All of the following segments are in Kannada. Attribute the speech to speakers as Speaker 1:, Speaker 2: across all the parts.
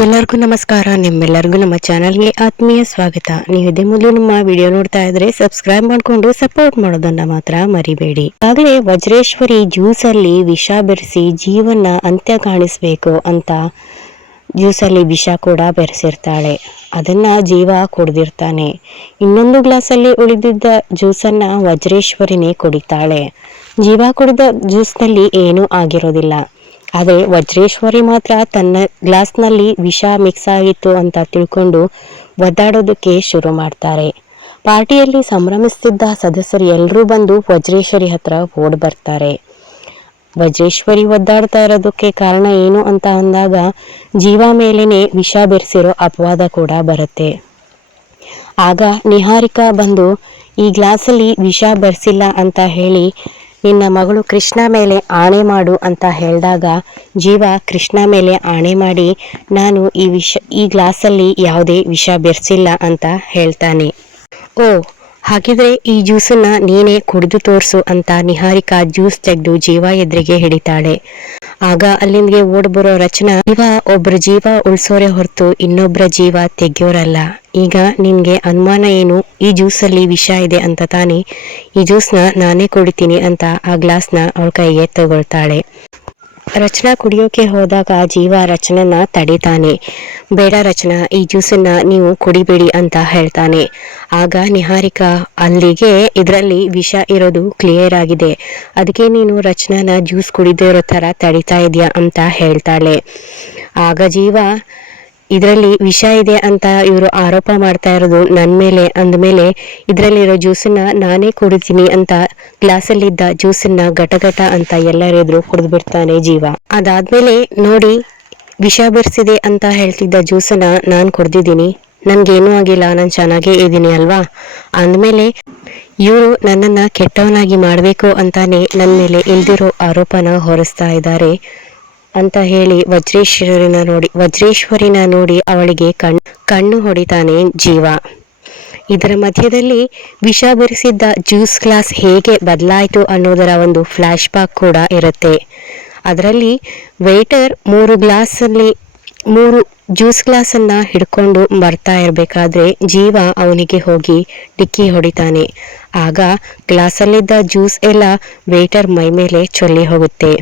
Speaker 1: ಎಲ್ಲರಿಗೂ ನಮಸ್ಕಾರ. ನಿಮ್ಮೆಲ್ಲರಿಗೂ ನಮ್ಮ ಚಾನಲ್ಗೆ ಆತ್ಮೀಯ ಸ್ವಾಗತ. ನೀವು ಇದೇ ಮೊದಲು ನಮ್ಮ ವಿಡಿಯೋ ನೋಡ್ತಾ ಇದ್ರೆ ಸಬ್ಸ್ಕ್ರೈಬ್ ಮಾಡ್ಕೊಂಡು ಸಪೋರ್ಟ್ ಮಾಡೋದನ್ನ ಮಾತ್ರ ಮರಿಬೇಡಿ. ಆಗಲೇ ವಜ್ರೇಶ್ವರಿ ಜ್ಯೂಸ್ ಅಲ್ಲಿ ವಿಷ ಬೆರೆಸಿ ಜೀವನ ಅಂತ್ಯ ಕಾಣಿಸ್ಬೇಕು ಅಂತ ಜ್ಯೂಸಲ್ಲಿ ವಿಷ ಕೂಡ ಬೆರೆಸಿರ್ತಾಳೆ. ಅದನ್ನ ಜೀವ ಕುಡ್ದಿರ್ತಾನೆ. ಇನ್ನೊಂದು ಗ್ಲಾಸಲ್ಲಿ ಉಳಿದಿದ್ದ ಜ್ಯೂಸನ್ನ ವಜ್ರೇಶ್ವರಿನೇ ಕುಡಿತಾಳೆ. ಜೀವ ಕುಡಿದ ಜ್ಯೂಸ್ನಲ್ಲಿ ಏನೂ ಆಗಿರೋದಿಲ್ಲ. ಆದರೆ ವಜ್ರೇಶ್ವರಿ ಮಾತ್ರ ತನ್ನ ಗ್ಲಾಸ್ನಲ್ಲಿ ವಿಷ ಮಿಕ್ಸ್ ಆಗಿತ್ತು ಅಂತ ತಿಳ್ಕೊಂಡು ಒದ್ದಾಡೋದಕ್ಕೆ ಶುರು ಮಾಡ್ತಾರೆ. ಪಾರ್ಟಿಯಲ್ಲಿ ಸಂಭ್ರಮಿಸ್ತಿದ್ದ ಸದಸ್ಯರು ಎಲ್ಲರೂ ಬಂದು ವಜ್ರೇಶ್ವರಿ ಹತ್ರ ಓಡ್ ಬರ್ತಾರೆ. ವಜ್ರೇಶ್ವರಿ ಒದ್ದಾಡ್ತಾ ಇರೋದಕ್ಕೆ ಕಾರಣ ಏನು ಅಂತ ಅಂದಾಗ ಜೀವ ಮೇಲೇನೆ ವಿಷ ಬೆರೆಸಿರೋ ಅಪವಾದ ಕೂಡ ಬರುತ್ತೆ. ಆಗ ನಿಹಾರಿಕಾ ಬಂದು, ಈ ಗ್ಲಾಸಲ್ಲಿ ವಿಷ ಬೆರೆಸಿಲ್ಲ ಅಂತ ಹೇಳಿ ನಿನ್ನ ಮಗಳು ಕೃಷ್ಣ ಮೇಲೆ ಆಣೆ ಮಾಡು ಅಂತ ಹೇಳಿದಾಗ ಜೀವ ಕೃಷ್ಣ ಮೇಲೆ ಆಣೆ ಮಾಡಿ, ನಾನು ಈ ವಿಷ ಈ ಗ್ಲಾಸಲ್ಲಿ ಯಾವುದೇ ವಿಷ ಬೆರೆಸಿಲ್ಲ ಅಂತ ಹೇಳ್ತಾನೆ. ಓ ಹಾಗಿದ್ರೆ ಈ ಜ್ಯೂಸನ್ನ ನೀನೇ ಕುಡಿದು ತೋರಿಸು ಅಂತ ನಿಹಾರಿಕಾ ಜ್ಯೂಸ್ ತೆಗೆದು ಜೀವ ಎದುರಿಗೆ ಹಿಡಿತಾಳೆ. ಆಗ ಅಲ್ಲಿಂದಗೆ ಓಡ್ ಬರೋ ರಚನಾ, ಜೀವ, ಒಬ್ರ ಜೀವ ಉಳ್ಸೋರೆ ಹೊರತು ಇನ್ನೊಬ್ರ ಜೀವ ತೆಗಿಯೋರಲ್ಲ. ಈಗ ನಿನ್ಗೆ ಅನುಮಾನ ಏನು? ಈ ಜ್ಯೂಸಲ್ಲಿ ವಿಷ ಇದೆ ಅಂತ ತಾನೇ. ಈ ಜ್ಯೂಸ್ನ ನಾನೇ ಕುಡಿತೀನಿ ಅಂತ ಆ ಗ್ಲಾಸ್ನ ಅವಳ ಕೈಗೆ ತಗೊಳ್ತಾಳೆ. ರಚನಾ ಕುಡಿಯೋಕೆ ಹೋದಾಗ ಜೀವ ರಚನನ ತಡಿತಾನೆ. ಬೇಡ ರಚನಾ, ಈ ಜ್ಯೂಸನ್ನ ನೀವು ಕುಡಿಬೇಡಿ ಅಂತ ಹೇಳ್ತಾನೆ. ಆಗ ನಿಹಾರಿಕಾ, ಅಲ್ಲಿಗೆ ಇದರಲ್ಲಿ ವಿಷ ಇರೋದು ಕ್ಲಿಯರ್ ಆಗಿದೆ. ಅದಕ್ಕೆ ನೀನು ರಚನಾನ ಜ್ಯೂಸ್ ಕುಡಿದಿರೋ ಥರ ತಡಿತಾ ಇದೆಯಾ ಅಂತ ಹೇಳ್ತಾಳೆ. ಆಗ ಜೀವ ಇದರಲ್ಲಿ ವಿಷ ಇದೆ ಅಂತ ಇವರು ಆರೋಪ ಮಾಡ್ತಾ ಇರೋದು ನನ್ನ ಮೇಲೆ ಅಂದಮೇಲೆ ಇದರಲ್ಲಿರೋ ಜ್ಯೂಸನ್ನ ನಾನೇ ಕುಡಿತೀನಿ ಅಂತ ಗ್ಲಾಸಲ್ಲಿದ್ದ ಜ್ಯೂಸನ್ನ ಘಟಘಟ ಅಂತ ಎಲ್ಲರೆದ್ರು ಕುಡಿದು ಬಿಡ್ತಾನೆ ಜೀವ. ಅದಾದ್ಮೇಲೆ ನೋಡಿ, ವಿಷ ಬೆರೆಸಿದೆ ಅಂತ ಹೇಳ್ತಿದ್ದ ಜ್ಯೂಸನ್ನ ನಾನು ಕುಡ್ದಿದ್ದೀನಿ. ನನ್ಗೇನೂ ಆಗಿಲ್ಲ, ನಾನು ಚೆನ್ನಾಗೇ ಇದ್ದೀನಿ ಅಲ್ವಾ? ಅಂದಮೇಲೆ ಇವರು ನನ್ನನ್ನ ಕೆಟ್ಟವನಾಗಿ ಮಾಡಬೇಕು ಅಂತಾನೆ ನನ್ನ ಮೇಲೆ ಇಲ್ದಿರೋ ಆರೋಪನ ಹೊರಿಸ್ತಾ ಇದ್ದಾರೆ. ಅಂತ ಹೇಳಿ ವಜ್ರೇಶ್ವರನ ನೋಡಿ, ವಜ್ರೇಶ್ವರಿನ ನೋಡಿ ಅವಳಿಗೆ ಕಣ್, ಕಣ್ಣು ಹೊಡಿತಾನೆ ಜೀವ. ಇದರ ಮಧ್ಯದಲ್ಲಿ ವಿಷ ಬೆರೆಸಿದ್ದ ಜ್ಯೂಸ್ ಗ್ಲಾಸ್ ಹೇಗೆ ಬದಲಾಯಿತು ಅನ್ನೋದರ ಒಂದು ಫ್ಲ್ಯಾಶ್ ಬ್ಯಾಕ್ ಕೂಡ ಇರುತ್ತೆ. ಅದರಲ್ಲಿ ವೇಟರ್ ಮೂರು ಗ್ಲಾಸಲ್ಲಿ, ಮೂರು ಜ್ಯೂಸ್ ಗ್ಲಾಸನ್ನ ಹಿಡ್ಕೊಂಡು ಬರ್ತಾ ಇರಬೇಕಾದ್ರೆ ಜೀವ ಅವನಿಗೆ ಹೋಗಿ ಡಿಕ್ಕಿ ಹೊಡಿತಾನೆ. ಆಗ ಗ್ಲಾಸಲ್ಲಿದ್ದ ಜ್ಯೂಸ್ ಎಲ್ಲ ವೇಟರ್ ಮೈ ಮೇಲೆ ಚೊಲ್ಲಿ ಹೋಗುತ್ತೆ.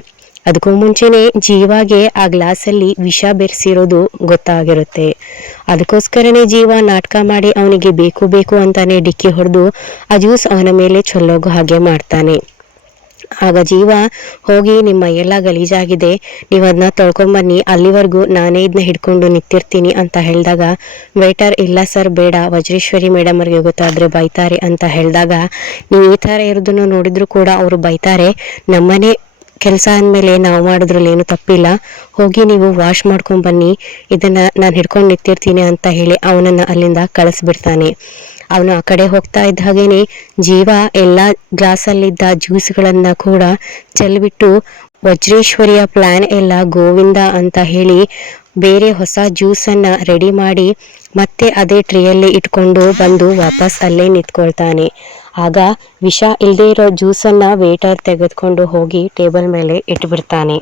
Speaker 1: ಅದಕ್ಕೂ ಮುಂಚೆನೆ ಜೀವಾಗೆ ಆ ಗ್ಲಾಸಲ್ಲಿ ವಿಷ ಬೆರೆಸಿರೋದು ಗೊತ್ತಾಗಿರುತ್ತೆ. ಅದಕ್ಕೋಸ್ಕರನೇ ಜೀವ ನಾಟಕ ಮಾಡಿ ಅವನಿಗೆ ಬೇಕು ಬೇಕು ಅಂತಾನೆ ಡಿಕ್ಕಿ ಹೊಡೆದು ಆ ಜ್ಯೂಸ್ ಅವನ ಮೇಲೆ ಚೊಲ್ಲೋಗೋ ಹಾಗೆ ಮಾಡ್ತಾನೆ. ಆಗ ಜೀವ, ಹೋಗಿ ನಿಮ್ಮ ಎಲ್ಲ ಗಲೀಜಾಗಿದೆ, ನೀವು ಅದನ್ನ ತೊಳ್ಕೊಂಬನ್ನಿ, ಅಲ್ಲಿವರೆಗೂ ನಾನೇ ಇದನ್ನ ಹಿಡ್ಕೊಂಡು ನಿಂತಿರ್ತೀನಿ ಅಂತ ಹೇಳಿದಾಗ, ವೇಟರ್, ಇಲ್ಲ ಸರ್, ಬೇಡ, ವಜ್ರೇಶ್ವರಿ ಮೇಡಮ್ ಅವ್ರಿಗೆ ಗೊತ್ತಾದ್ರೆ ಬೈತಾರೆ ಅಂತ ಹೇಳಿದಾಗ, ನೀವು ಈ ಥರ ಇರೋದನ್ನು ನೋಡಿದ್ರು ಕೂಡ ಅವರು ಬೈತಾರೆ. ನಮ್ಮನೆ ಕೆಲಸ ಅಂದಮೇಲೆ ನಾವು ಮಾಡೋದ್ರಲ್ಲಿ ಏನು ತಪ್ಪಿಲ್ಲ. ಹೋಗಿ ನೀವು ವಾಶ್ ಮಾಡ್ಕೊಂಡು ಬನ್ನಿ. ಇದನ್ನ ನಾನು ಹಿಡ್ಕೊಂಡು ನಿಂತಿರ್ತೀನಿ ಅಂತ ಹೇಳಿ ಅವನನ್ನ ಅಲ್ಲಿಂದ ಕಳಿಸ್ಬಿಡ್ತಾನೆ. ಅವನು ಆ ಕಡೆ ಹೋಗ್ತಾ ಇದ್ದ ಹಾಗೇನೆ ಜೀವ ಎಲ್ಲ ಗ್ಲಾಸಲ್ಲಿದ್ದ ಜ್ಯೂಸ್ಗಳನ್ನು ಕೂಡ ಚೆಲ್ಬಿಟ್ಟು ವಜ್ರೇಶ್ವರಿಯ ಪ್ಲಾನ್ ಎಲ್ಲ ಗೋವಿಂದ ಅಂತ ಹೇಳಿ ಬೇರೆ ಹೊಸ ಜ್ಯೂಸನ್ನು ರೆಡಿ ಮಾಡಿ ಮತ್ತೆ ಅದೇ ಟ್ರೇಯಲ್ಲಿ ಇಟ್ಕೊಂಡು ಬಂದು ವಾಪಸ್ ಅಲ್ಲೇ ನಿಂತ್ಕೊಳ್ತಾನೆ. ಆಗ ವಿಷ ಇಲ್ಲದೆ ಇರೋ ಜ್ಯೂಸನ್ನು ವೇಟರ್ ತೆಗೆದುಕೊಂಡು ಹೋಗಿ ಟೇಬಲ್ ಮೇಲೆ ಇಟ್ಬಿಡ್ತಾನೆ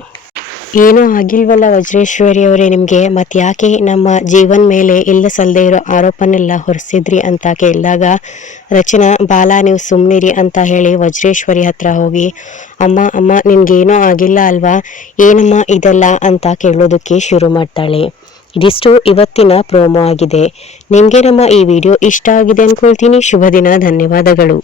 Speaker 1: ಏನೂ ಆಗಿಲ್ವಲ್ಲ ವಜ್ರೇಶ್ವರಿ ಅವರೇ ನಿಮಗೆ? ಮತ್ತೆ ಯಾಕೆ ನಮ್ಮ ಜೀವನ ಮೇಲೆ ಇಲ್ಲ ಸಲ್ಲದೆ ಇರೋ ಆರೋಪನೆಲ್ಲ ಹೊರಿಸಿದ್ರಿ ಅಂತ ಕೇಳಿದಾಗ, ರಚನಾ, ಬಾಲ ನೀವು ಸುಮ್ಮನಿರಿ ಅಂತ ಹೇಳಿ ವಜ್ರೇಶ್ವರಿ ಹತ್ರ ಹೋಗಿ, ಅಮ್ಮ ಅಮ್ಮ ನಿನ್ಗೇನೂ ಆಗಿಲ್ಲ ಅಲ್ವಾ? ಏನಮ್ಮ ಇದೆಲ್ಲ ಅಂತ ಕೇಳೋದಕ್ಕೆ ಶುರು ಮಾಡ್ತಾಳೆ. ಇದಿಷ್ಟು ಇವತ್ತಿನ ಪ್ರೋಮೋ ಆಗಿದೆ. ನಿಮಗೆ ನಮ್ಮ ಈ ವಿಡಿಯೋ ಇಷ್ಟ ಆಗಿದೆ ಅನ್ಕೊಳ್ತೀನಿ. ಶುಭ ದಿನ. ಧನ್ಯವಾದಗಳು.